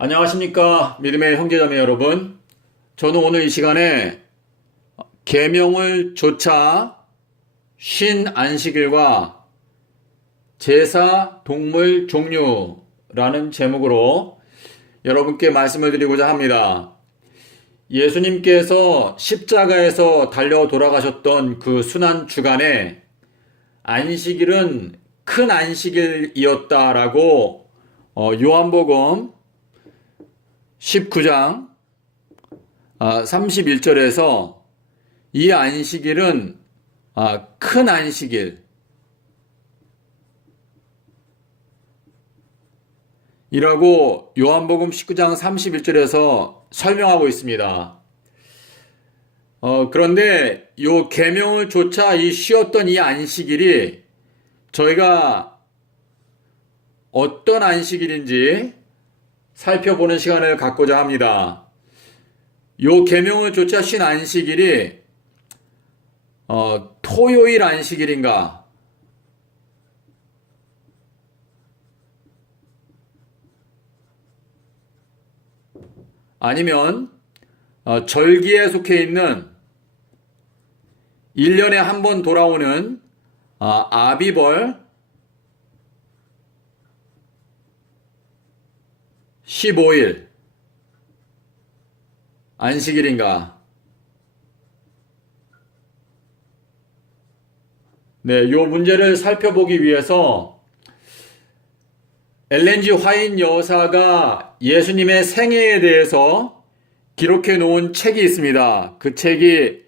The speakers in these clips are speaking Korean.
안녕하십니까 믿음의 형제자매 여러분. 저는 오늘 이 시간에 계명을 조차 쉰 안식일과 제사 동물 종류라는 제목으로 여러분께 말씀을 드리고자 합니다. 예수님께서 십자가에서 달려 돌아가셨던 그 순환 주간에 안식일은 큰 안식일이었다라고 요한복음 19장 31절에서 이 안식일은 큰 안식일 이라고 요한복음 19장 31절에서 설명하고 있습니다. 그런데 요 계명을 조차 이 쉬었던 이 안식일이 저희가 어떤 안식일인지 살펴보는 시간을 갖고자 합니다. 요 계명을 조차 쉰 안식일이 토요일 안식일인가? 아니면 절기에 속해 있는 1년에 한 번 돌아오는 아비벌 15일 안식일인가? 네, 요 문제를 살펴보기 위해서 엘렌 G 화인 여사가 예수님의 생애에 대해서 기록해 놓은 책이 있습니다. 그 책이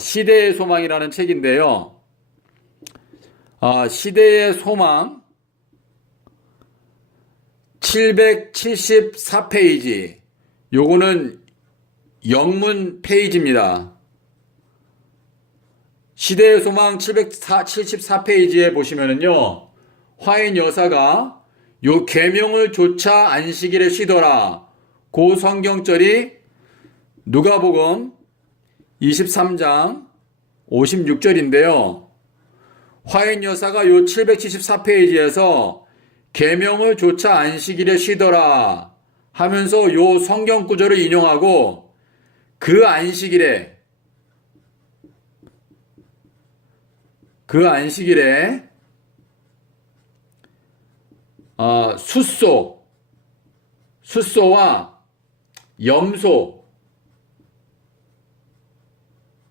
시대의 소망이라는 책인데요. 시대의 소망 774페이지. 요거는 영문 페이지입니다. 시대의 소망 774페이지에 보시면은요, 화인 여사가 요 계명을 조차 안식일에 쉬더라. 그 성경절이 누가복음 23장 56절인데요. 화인 여사가 요 774페이지에서 계명을 조차 안식일에 쉬더라 하면서 요 성경 구절을 인용하고 그 안식일에 숫소와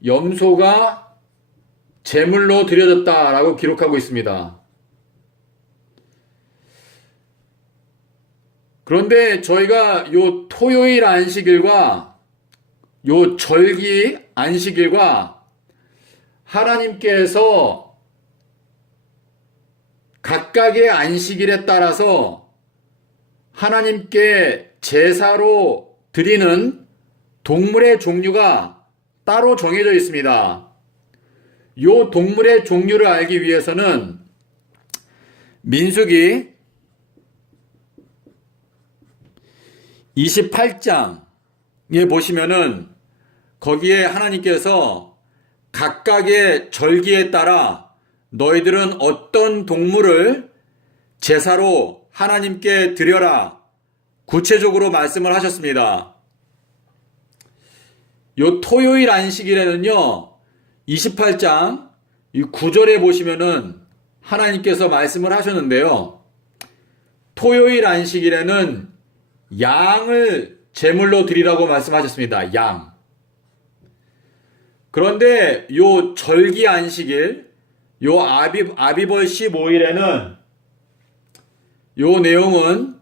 염소가 제물로 드려졌다라고 기록하고 있습니다. 그런데 저희가 요 토요일 안식일과 요 절기 안식일과 하나님께서 각각의 안식일에 따라서 하나님께 제사로 드리는 동물의 종류가 따로 정해져 있습니다. 요 동물의 종류를 알기 위해서는 민수기 28장에 보시면은 거기에 하나님께서 각각의 절기에 따라 너희들은 어떤 동물을 제사로 하나님께 드려라 구체적으로 말씀을 하셨습니다. 요 토요일 안식일에는요 28장 9절에 보시면은 하나님께서 말씀을 하셨는데요. 토요일 안식일에는 양을 제물로 드리라고 말씀하셨습니다. 양. 그런데 요 절기 안식일, 요 아비벌 15일에는 요 내용은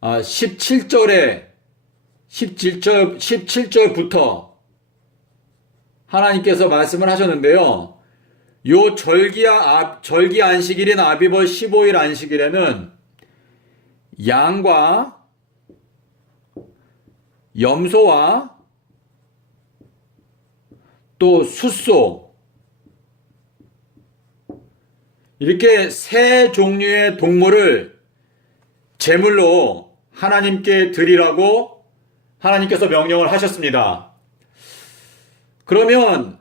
17절부터 하나님께서 말씀을 하셨는데요. 요 절기 안식일인 아비벌 15일 안식일에는 양과 염소와 또 숫소 이렇게 세 종류의 동물을 제물로 하나님께 드리라고 하나님께서 명령을 하셨습니다. 그러면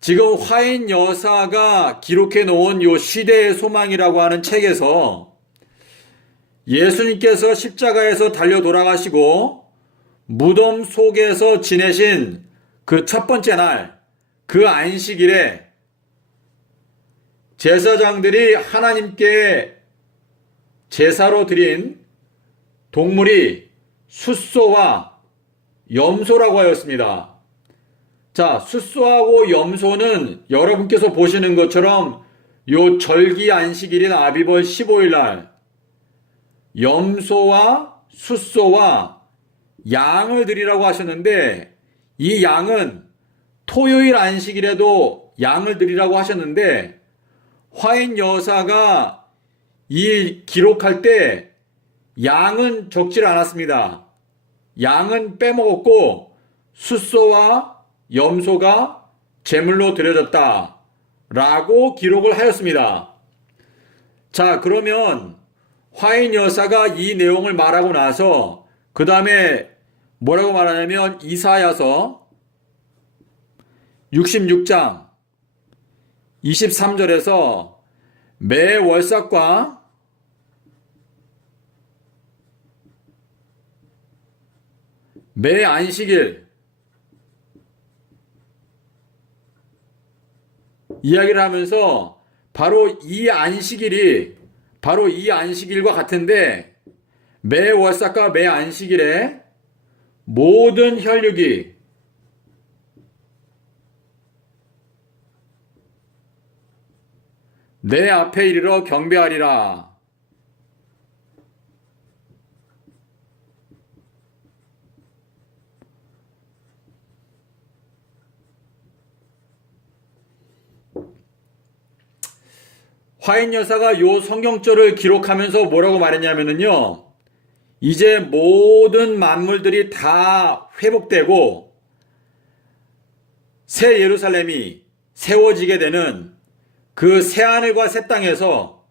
지금 화인 여사가 기록해 놓은 요 시대의 소망이라고 하는 책에서 예수님께서 십자가에서 달려 돌아가시고 무덤 속에서 지내신 그 첫 번째 날, 그 안식일에 제사장들이 하나님께 제사로 드린 동물이 숫소와 염소라고 하였습니다. 자, 숫소하고 염소는 여러분께서 보시는 것처럼 요 절기 안식일인 아비벌 15일 날 염소와 숫소와 양을 드리라고 하셨는데, 이 양은 토요일 안식일에도 양을 드리라고 하셨는데, 화인 여사가 이 기록할 때 양은 적질 않았습니다. 양은 빼먹었고 숫소와 염소가 제물로 드려졌다 라고 기록을 하였습니다. 자, 그러면 화인 여사가 이 내용을 말하고 나서 그 다음에 뭐라고 말하냐면 이사야서 66장 23절에서 매 월삭과 매 안식일 이야기를 하면서 바로 이 안식일과 같은데, 매 월삭과 매 안식일에 모든 혈육이 내 앞에 이르러 경배하리라. 화인 여사가 요 성경절을 기록하면서 뭐라고 말했냐면요, 이제 모든 만물들이 다 회복되고 새 예루살렘이 세워지게 되는 그 새하늘과 새 땅에서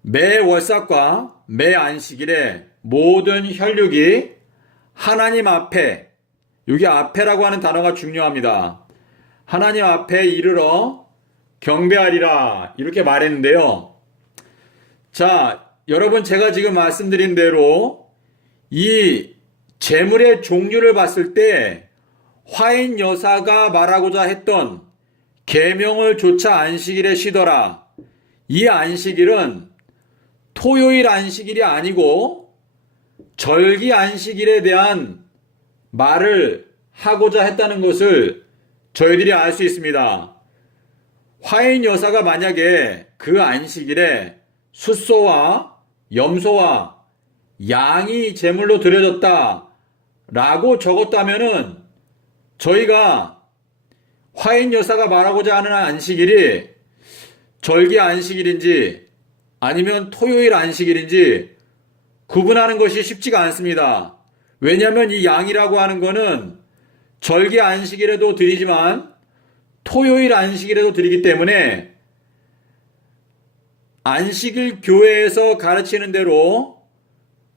매 월삭과 매 안식일에 모든 혈육이 하나님 앞에, 여기 앞에라고 하는 단어가 중요합니다. 하나님 앞에 이르러 경배하리라 이렇게 말했는데요. 자, 여러분, 제가 지금 말씀드린 대로 이 제물의 종류를 봤을 때 화인 여사가 말하고자 했던 계명을 조차 안식일에 쉬더라, 이 안식일은 토요일 안식일이 아니고 절기 안식일에 대한 말을 하고자 했다는 것을 저희들이 알 수 있습니다. 화인 여사가 만약에 그 안식일에 숫소와 염소와 양이 제물로 드려졌다 라고 적었다면은, 저희가 화인 여사가 말하고자 하는 안식일이 절기 안식일인지 아니면 토요일 안식일인지 구분하는 것이 쉽지가 않습니다. 왜냐하면 이 양이라고 하는 거는 절기 안식일에도 드리지만 토요일 안식일에도 드리기 때문에 안식일 교회에서 가르치는 대로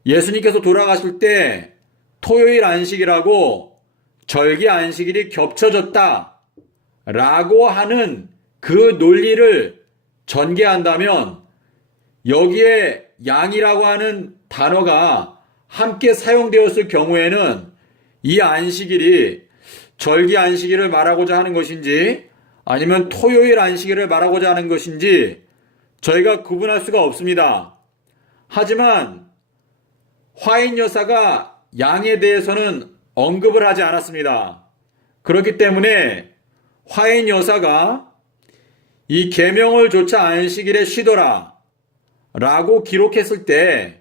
예수님께서 돌아가실 때 토요일 안식일하고 절기 안식일이 겹쳐졌다 라고 하는 그 논리를 전개한다면, 여기에 양이라고 하는 단어가 함께 사용되었을 경우에는 이 안식일이 절기 안식일을 말하고자 하는 것인지 아니면 토요일 안식일을 말하고자 하는 것인지 저희가 구분할 수가 없습니다. 하지만 화인 여사가 양에 대해서는 언급을 하지 않았습니다. 그렇기 때문에 화인 여사가 이 계명을 조차 안식일에 쉬더라 라고 기록했을 때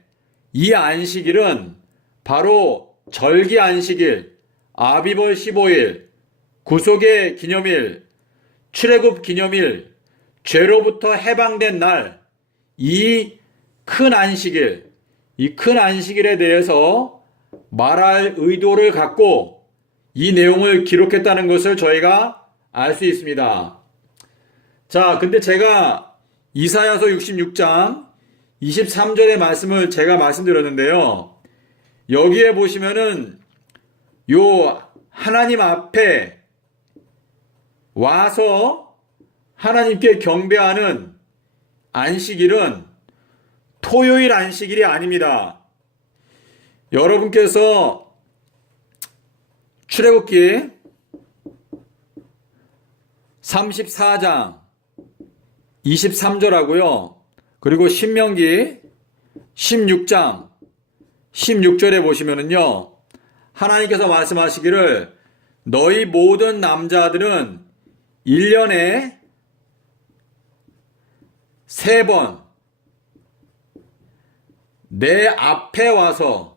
이 안식일은 바로 절기 안식일, 아비벌 15일, 구속의 기념일, 출애굽 기념일, 죄로부터 해방된 날, 이 큰 안식일, 이 큰 안식일에 대해서 말할 의도를 갖고 이 내용을 기록했다는 것을 저희가 알 수 있습니다. 자, 근데 제가 이사야서 66장 23절의 말씀을 제가 말씀드렸는데요. 여기에 보시면은 요 하나님 앞에 와서 하나님께 경배하는 안식일은 토요일 안식일이 아닙니다. 여러분께서 출애굽기 34장 23절하고요. 그리고 신명기 16장 16절에 보시면은요. 하나님께서 말씀하시기를 너희 모든 남자들은 1년에 3번 내 앞에 와서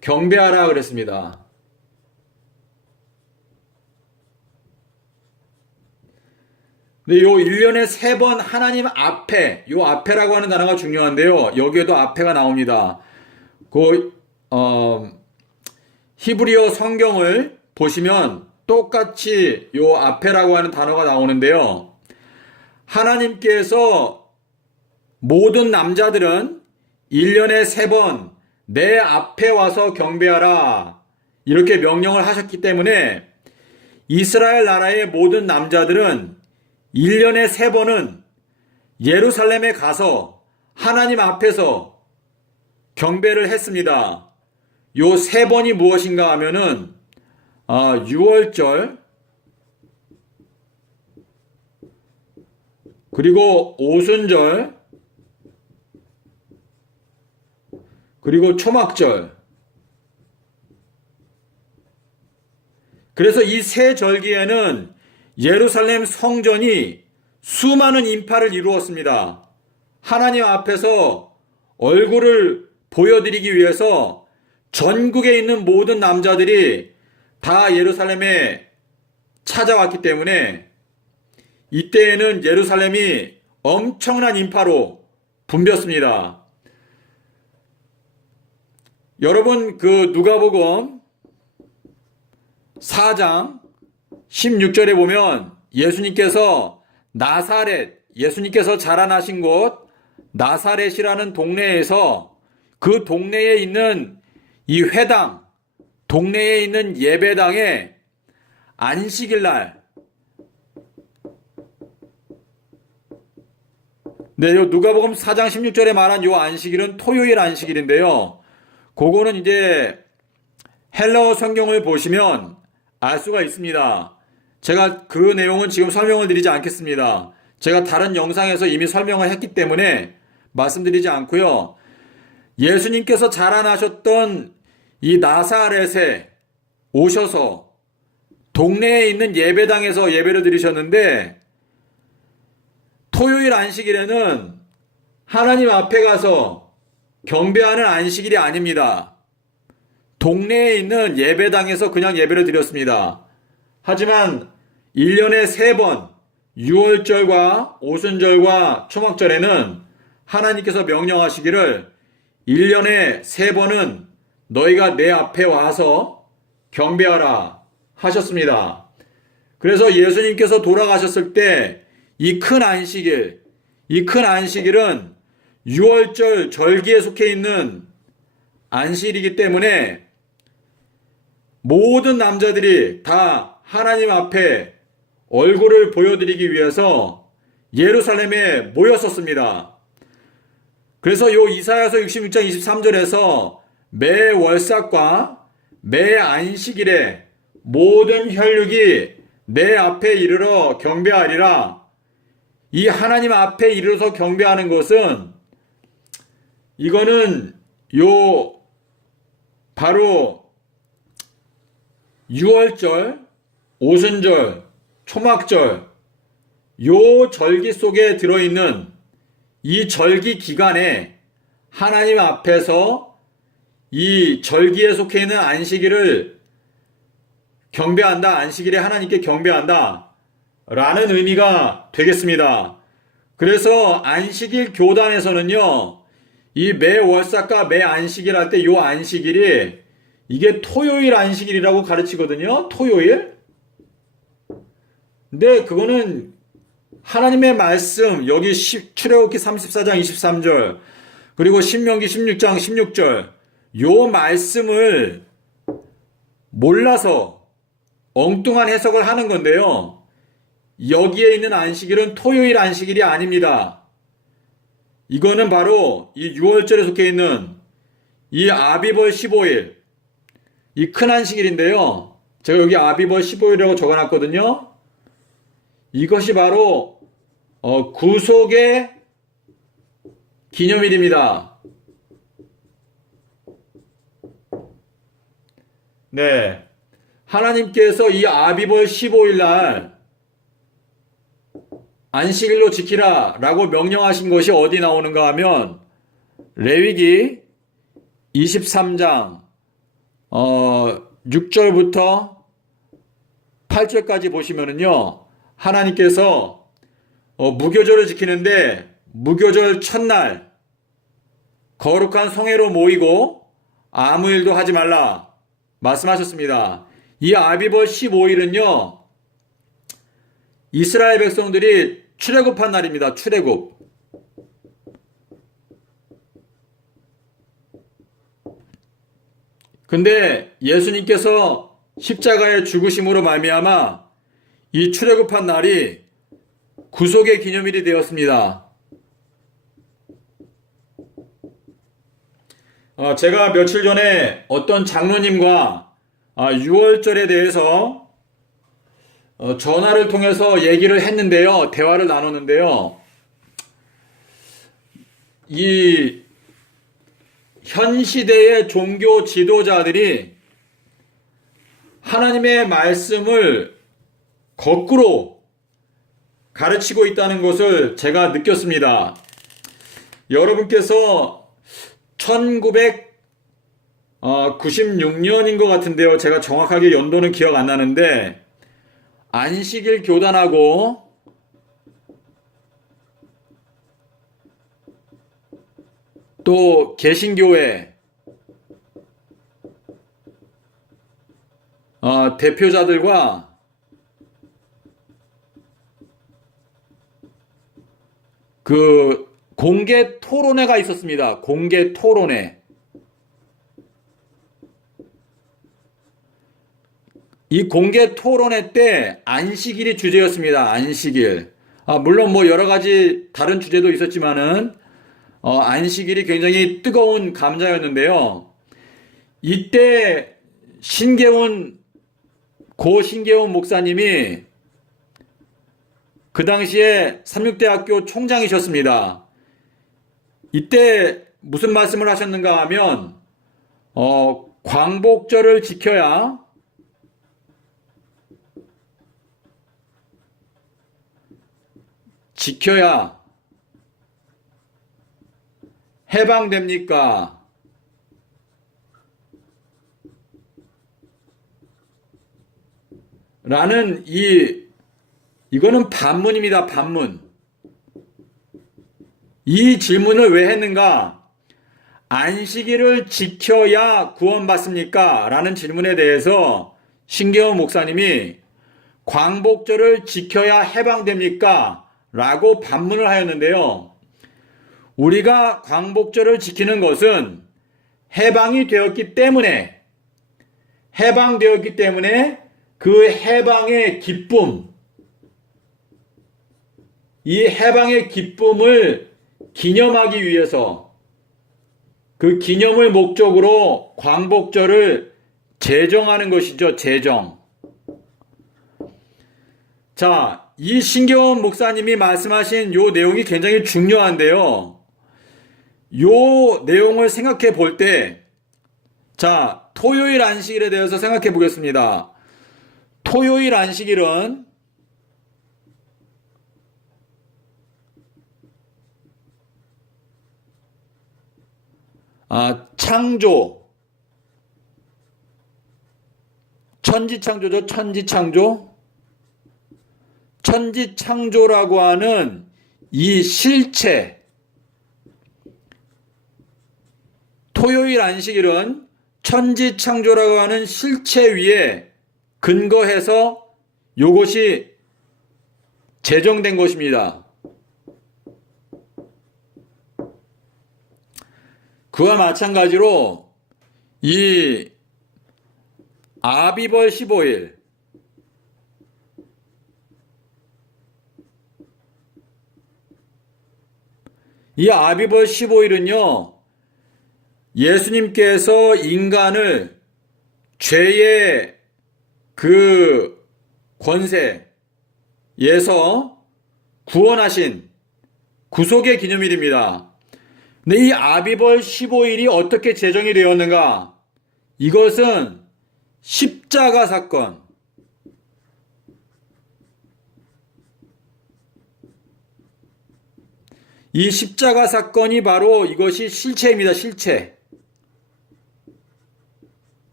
경배하라 그랬습니다. 근데 요 1년에 3번 하나님 앞에, 요 앞에라고 하는 단어가 중요한데요. 여기에도 앞에가 나옵니다. 히브리어 성경을 보시면 똑같이 요 앞에라고 하는 단어가 나오는데요. 하나님께서 모든 남자들은 1년에 3번 내 앞에 와서 경배하라 이렇게 명령을 하셨기 때문에 이스라엘 나라의 모든 남자들은 1년에 3번은 예루살렘에 가서 하나님 앞에서 경배를 했습니다. 요 3번이 무엇인가 하면은 6월절 그리고 오순절 그리고 초막절. 그래서 이 세 절기에는 예루살렘 성전이 수많은 인파를 이루었습니다. 하나님 앞에서 얼굴을 보여드리기 위해서 전국에 있는 모든 남자들이 다 예루살렘에 찾아왔기 때문에 이때에는 예루살렘이 엄청난 인파로 붐볐습니다. 여러분 누가복음 4장 16절에 보면 예수님께서 자라나신 곳 나사렛이라는 동네에서 그 동네에 있는 이 회당, 동네에 있는 예배당에 안식일날 요 누가복음 4장 16절에 말한 요 안식일은 토요일 안식일인데요. 그거는 이제 헬라어 성경을 보시면 알 수가 있습니다. 제가 그 내용은 지금 설명을 드리지 않겠습니다. 제가 다른 영상에서 이미 설명을 했기 때문에 말씀드리지 않고요. 예수님께서 자라나셨던 이 나사렛에 오셔서 동네에 있는 예배당에서 예배를 드리셨는데 토요일 안식일에는 하나님 앞에 가서 경배하는 안식일이 아닙니다. 동네에 있는 예배당에서 그냥 예배를 드렸습니다. 하지만 1년에 3번 6월절과 오순절과 초막절에는 하나님께서 명령하시기를 1년에 3번은 너희가 내 앞에 와서 경배하라 하셨습니다. 그래서 예수님께서 돌아가셨을 때 이 큰 안식일은 6월절 절기에 속해 있는 안식일이기 때문에 모든 남자들이 다 하나님 앞에 얼굴을 보여드리기 위해서 예루살렘에 모였었습니다. 그래서 요 이사야서 66장 23절에서 매 월삭과 매 안식일에 모든 혈육이 내 앞에 이르러 경배하리라. 이 하나님 앞에 이르러서 경배하는 것은 이거는 바로 6월절, 오순절, 초막절 요 절기 속에 들어있는 이 절기 기간에 하나님 앞에서 이 절기에 속해 있는 안식일을 경배한다. 안식일에 하나님께 경배한다. 라는 의미가 되겠습니다. 그래서 안식일 교단에서는요. 이 매 월삭과 매 안식일 할 때 요 안식일이 이게 토요일 안식일이라고 가르치거든요. 토요일. 근데 그거는 하나님의 말씀 여기 출애굽기 34장 23절 그리고 신명기 16장 16절 요 말씀을 몰라서 엉뚱한 해석을 하는 건데요. 여기에 있는 안식일은 토요일 안식일이 아닙니다. 이거는 바로 이 6월절에 속해 있는 이 아비벌 15일, 이 큰 안식일인데요. 제가 여기 아비벌 15일이라고 적어놨거든요. 이것이 바로 구속의 기념일입니다. 네. 하나님께서 이 아비벌 15일 날 안식일로 지키라 라고 명령하신 것이 어디 나오는가 하면 레위기 23장 6절부터 8절까지 보시면은요, 하나님께서 무교절을 지키는데 무교절 첫날 거룩한 성회로 모이고 아무 일도 하지 말라 말씀하셨습니다. 이 아비벌 15일은요, 이스라엘 백성들이 출애굽한 날입니다. 출애굽. 근데 예수님께서 십자가의 죽으심으로 말미암아 이 출애굽한 날이 구속의 기념일이 되었습니다. 제가 며칠 전에 어떤 장로님과 6월절에 대해서 전화를 통해서 얘기를 했는데요. 대화를 나눴는데요. 이 현 시대의 종교 지도자들이 하나님의 말씀을 거꾸로 가르치고 있다는 것을 제가 느꼈습니다. 여러분께서 1996년인 것 같은데요. 제가 정확하게 연도는 기억 안 나는데 안식일 교단하고 또 개신교회 대표자들과 그 공개 토론회가 있었습니다. 공개 토론회. 이 공개 토론회 때 안식일이 주제였습니다. 안식일. 물론 뭐 여러 가지 다른 주제도 있었지만은 안식일이 굉장히 뜨거운 감자였는데요. 이때 고 신계훈 목사님이 그 당시에 삼육대학교 총장이셨습니다. 이때 무슨 말씀을 하셨는가 하면 광복절을 지켜야 해방됩니까? 라는 이거는 반문입니다. 반문. 이 질문을 왜 했는가? 안식일을 지켜야 구원받습니까? 라는 질문에 대해서 신계원 목사님이 광복절을 지켜야 해방됩니까? 라고 반문을 하였는데요. 우리가 광복절을 지키는 것은 해방되었기 때문에 그 해방의 기쁨, 이 해방의 기쁨을 기념하기 위해서 그 기념을 목적으로 광복절을 제정하는 것이죠. 제정. 자, 이 신계원 목사님이 말씀하신 요 내용이 굉장히 중요한데요. 요 내용을 생각해 볼 때, 자, 토요일 안식일에 대해서 생각해 보겠습니다. 토요일 안식일은 창조, 천지창조죠. 천지창조라고 하는 이 실체, 토요일 안식일은 천지창조라고 하는 실체 위에 근거해서 이것이 제정된 것입니다. 그와 마찬가지로 이 아비벌 15일, 이 아비벌 15일은요, 예수님께서 인간을 죄의 그 권세에서 구원하신 구속의 기념일입니다. 근데 이 아비벌 15일이 어떻게 제정이 되었는가? 이것은 십자가 사건. 이 십자가 사건이 바로 이것이 실체입니다. 실체.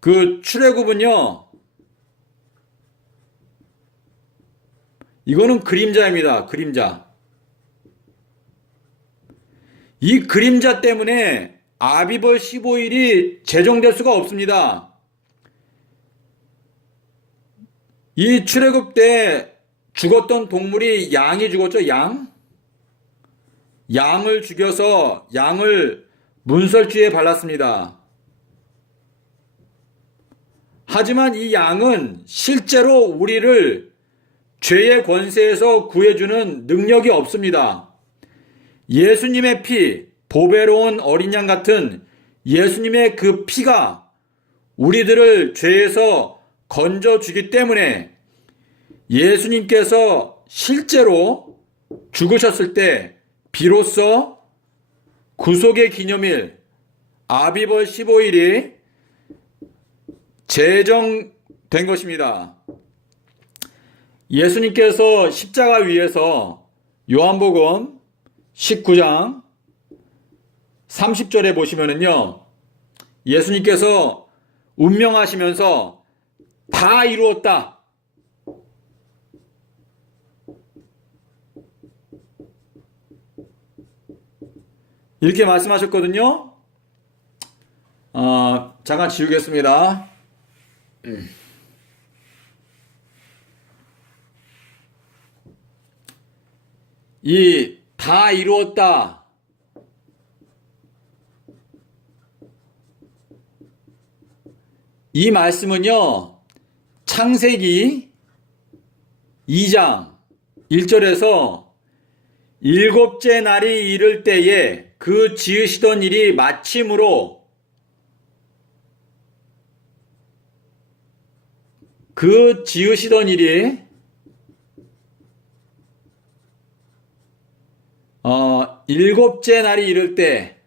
그 출애굽은요, 이거는 그림자입니다. 그림자. 이 그림자 때문에 아비벌 15일이 제정될 수가 없습니다. 이 출애굽 때 죽었던 동물이 양이 죽었죠. 양을 죽여서 양을 문설주에 발랐습니다. 하지만 이 양은 실제로 우리를 죄의 권세에서 구해주는 능력이 없습니다. 예수님의 피, 보배로운 어린 양 같은 예수님의 그 피가 우리들을 죄에서 건져주기 때문에 예수님께서 실제로 죽으셨을 때 비로소 구속의 기념일 아비벌 15일이 제정된 것입니다. 예수님께서 십자가 위에서 요한복음 19장 30절에 보시면은요, 예수님께서 운명하시면서 다 이루었다. 이렇게 말씀하셨거든요. 잠깐 지우겠습니다. 이 다 이루었다. 이 말씀은요, 창세기 2장 1절에서 일곱째 날이 이를 때에 그 지으시던 일이 마침으로 그 지으시던 일이 일곱째 날이 이를 때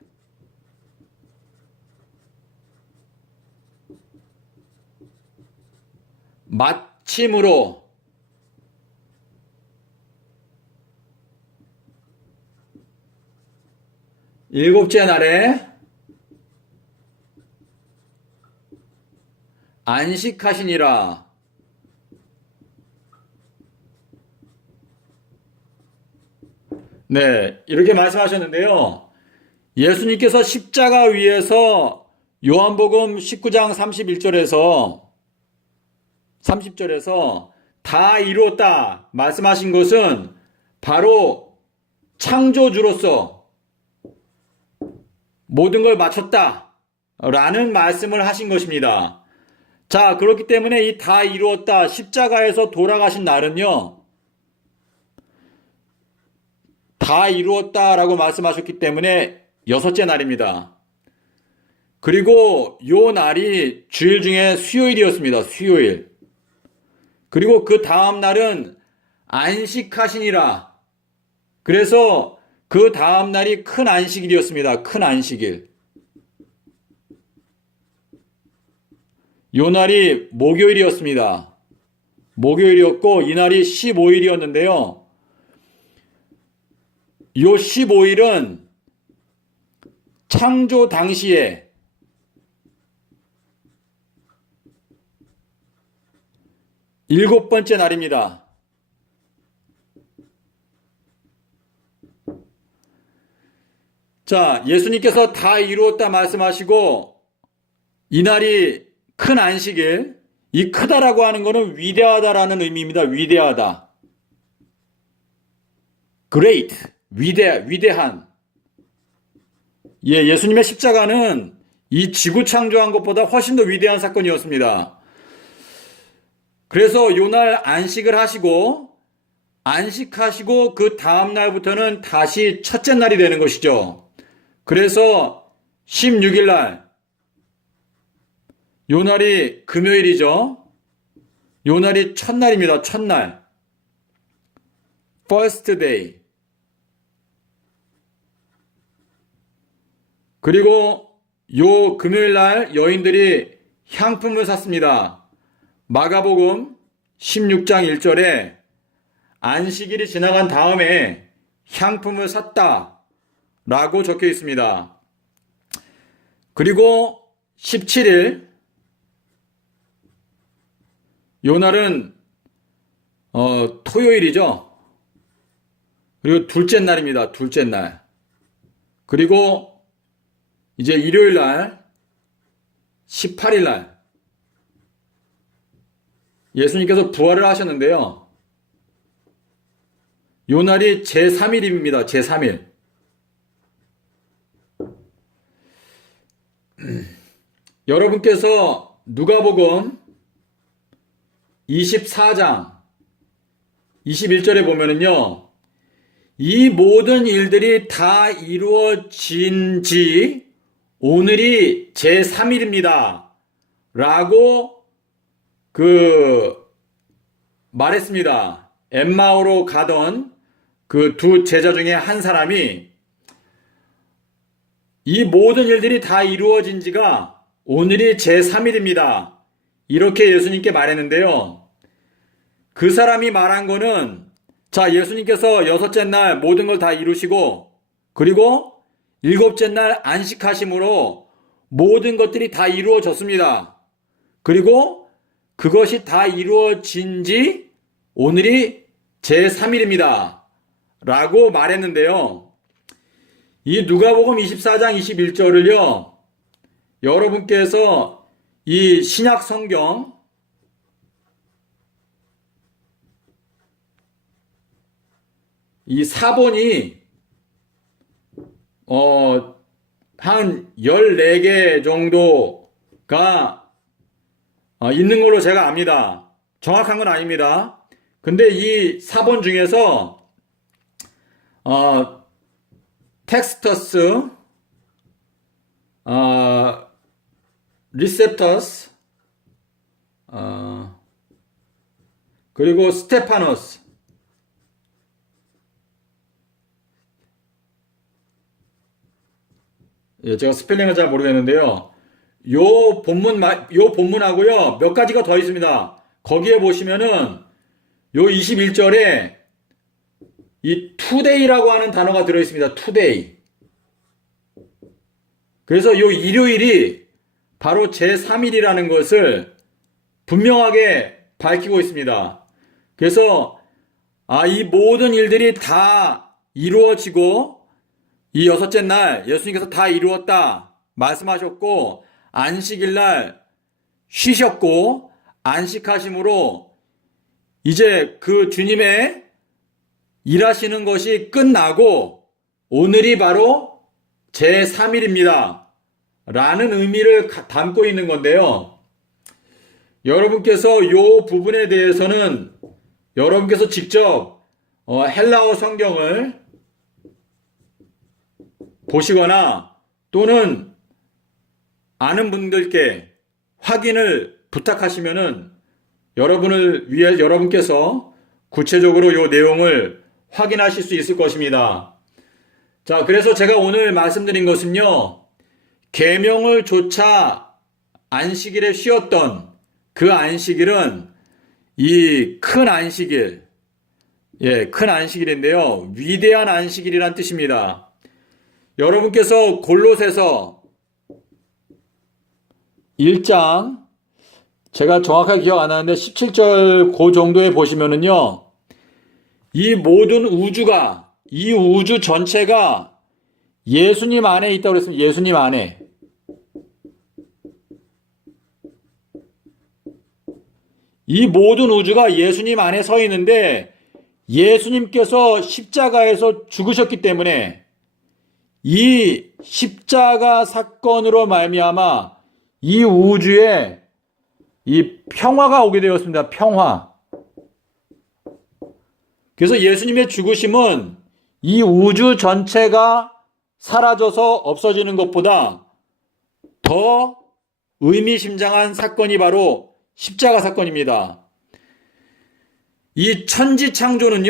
마침으로 일곱째 날에 안식하시니라. 네, 이렇게 말씀하셨는데요. 예수님께서 십자가 위에서 요한복음 19장 30절에서 다 이루었다 말씀하신 것은 바로 창조주로서 모든 걸 마쳤다 라는 말씀을 하신 것입니다. 자, 그렇기 때문에 이 다 이루었다 십자가에서 돌아가신 날은요, 다 이루었다라고 말씀하셨기 때문에 여섯째 날입니다. 그리고 요 날이 주일 중에 수요일이었습니다. 수요일. 그리고 그 다음 날은 안식하시니라. 그래서 그 다음 날이 큰 안식일이었습니다. 큰 안식일. 요 날이 목요일이었습니다. 목요일이었고 이 날이 15일이었는데요. 요 15일은 창조 당시에 일곱 번째 날입니다. 자, 예수님께서 다 이루었다 말씀하시고 이 날이 큰 안식일, 이 크다라고 하는 것은 위대하다라는 의미입니다. 위대하다. great, 위대한. 예, 예수님의 십자가는 이 지구 창조한 것보다 훨씬 더 위대한 사건이었습니다. 그래서 요날 안식을 하시고 안식하시고 그 다음 날부터는 다시 첫째 날이 되는 것이죠. 그래서 16일 날, 요 날이 금요일이죠. 요 날이 첫날입니다. 첫날. First day. 그리고 요 금요일 날 여인들이 향품을 샀습니다. 마가복음 16장 1절에 안식일이 지나간 다음에 향품을 샀다 라고 적혀 있습니다. 그리고 17일, 요 날은 토요일이죠. 그리고 둘째 날입니다. 둘째 날. 그리고 이제 일요일 날, 18일 날 예수님께서 부활을 하셨는데요. 요 날이 제3일입니다. 제3일. 여러분께서 누가복음 24장 21절에 보면은요, 이 모든 일들이 다 이루어진 지 오늘이 제3일입니다. 라고 말했습니다. 엠마오로 가던 그 두 제자 중에 한 사람이 이 모든 일들이 다 이루어진 지가 오늘이 제3일입니다. 이렇게 예수님께 말했는데요. 그 사람이 말한 거는, 자, 예수님께서 여섯째 날 모든 걸 다 이루시고, 그리고 일곱째 날 안식하심으로 모든 것들이 다 이루어졌습니다. 그리고 그것이 다 이루어진 지 오늘이 제3일입니다. 라고 말했는데요. 이 누가복음 24장 21절을요, 여러분께서 이 신약 성경 이 사본이 한 14개 정도가 있는 걸로 제가 압니다. 정확한 건 아닙니다. 근데 이 사본 중에서 텍스터스, 리셉터스, 그리고 스테파노스, 제가 스펠링을 잘 모르겠는데요. 요 본문하고요, 몇 가지가 더 있습니다. 거기에 보시면은, 요 21절에 이 today라고 하는 단어가 들어있습니다. today. 그래서 요 일요일이 바로 제3일이라는 것을 분명하게 밝히고 있습니다. 그래서, 이 모든 일들이 다 이루어지고, 이 여섯째 날 예수님께서 다 이루었다 말씀하셨고, 안식일 날 쉬셨고, 안식하심으로 이제 그 주님의 일하시는 것이 끝나고 오늘이 바로 제3일입니다. 라는 의미를 담고 있는 건데요. 여러분께서 이 부분에 대해서는 여러분께서 직접 헬라어 성경을 보시거나 또는 아는 분들께 확인을 부탁하시면은 여러분을 위해 여러분께서 구체적으로 이 내용을 확인하실 수 있을 것입니다. 자, 그래서 제가 오늘 말씀드린 것은요, 계명을 조차 안식일에 쉬었던 그 안식일은 이 큰 안식일, 큰 안식일인데요, 위대한 안식일이란 뜻입니다. 여러분께서 골로새서 1장, 제가 정확하게 기억 안 나는데 17절 그 정도에 보시면은요, 이 모든 우주가, 이 우주 전체가 예수님 안에 있다고 그랬습니다. 예수님 안에. 이 모든 우주가 예수님 안에 서 있는데, 예수님께서 십자가에서 죽으셨기 때문에 이 십자가 사건으로 말미암아 이 우주에 이 평화가 오게 되었습니다. 평화. 그래서 예수님의 죽으심은 이 우주 전체가 사라져서 없어지는 것보다 더 의미심장한 사건이 바로 십자가 사건입니다. 이 천지창조는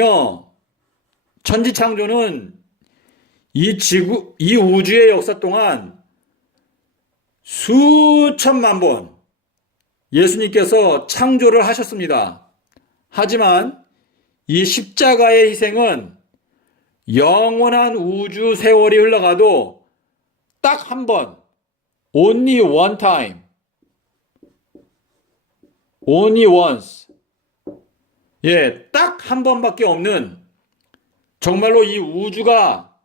이 우주의 역사 동안 수천만 번 예수님께서 창조를 하셨습니다. 하지만 이 십자가의 희생은 영원한 우주 세월이 흘러가도 딱 한 번, only one time, only once, 딱 한 번밖에 없는 정말로 이 우주가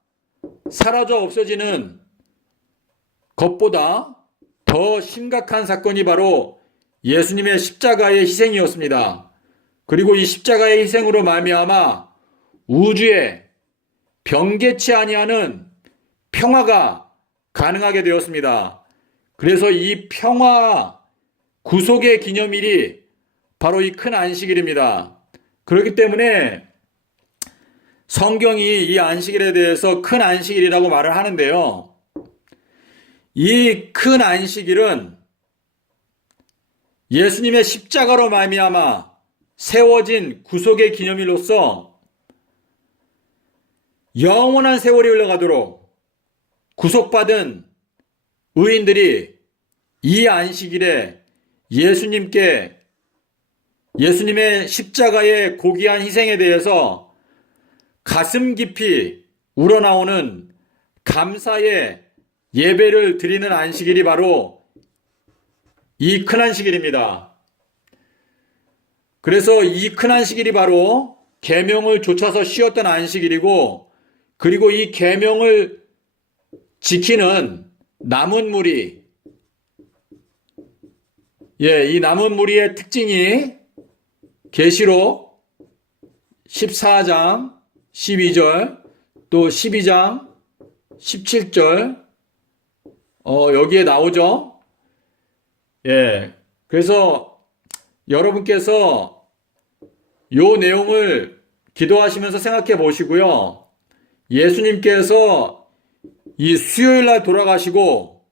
사라져 없어지는 것보다 더 심각한 사건이 바로 예수님의 십자가의 희생이었습니다. 그리고 이 십자가의 희생으로 말미암아 우주에 변개치 아니하는 평화가 가능하게 되었습니다. 그래서 이 평화 구속의 기념일이 바로 이 큰 안식일입니다. 그렇기 때문에 성경이 이 안식일에 대해서 큰 안식일이라고 말을 하는데요. 이 큰 안식일은 예수님의 십자가로 말미암아 세워진 구속의 기념일로서 영원한 세월이 흘러가도록 구속받은 의인들이 이 안식일에 예수님의 십자가의 고귀한 희생에 대해서 가슴 깊이 우러나오는 감사의 예배를 드리는 안식일이 바로 이 큰 안식일입니다. 그래서 이 큰 안식일이 바로 계명을 좇아서 쉬었던 안식일이고, 그리고 이 계명을 지키는 남은 무리, 이 남은 무리의 특징이 계시록 14장 12절 또 12장 17절 여기에 나오죠. 그래서 여러분께서 요 내용을 기도하시면서 생각해 보시고요. 예수님께서 이 수요일 날 돌아가시고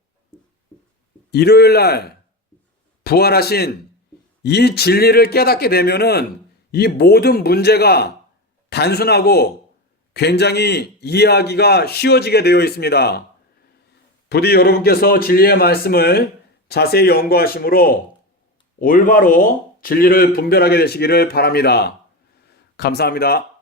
일요일 날 부활하신 이 진리를 깨닫게 되면은 이 모든 문제가 단순하고 굉장히 이해하기가 쉬워지게 되어 있습니다. 부디 여러분께서 진리의 말씀을 자세히 연구하심으로 올바로 진리를 분별하게 되시기를 바랍니다. 감사합니다.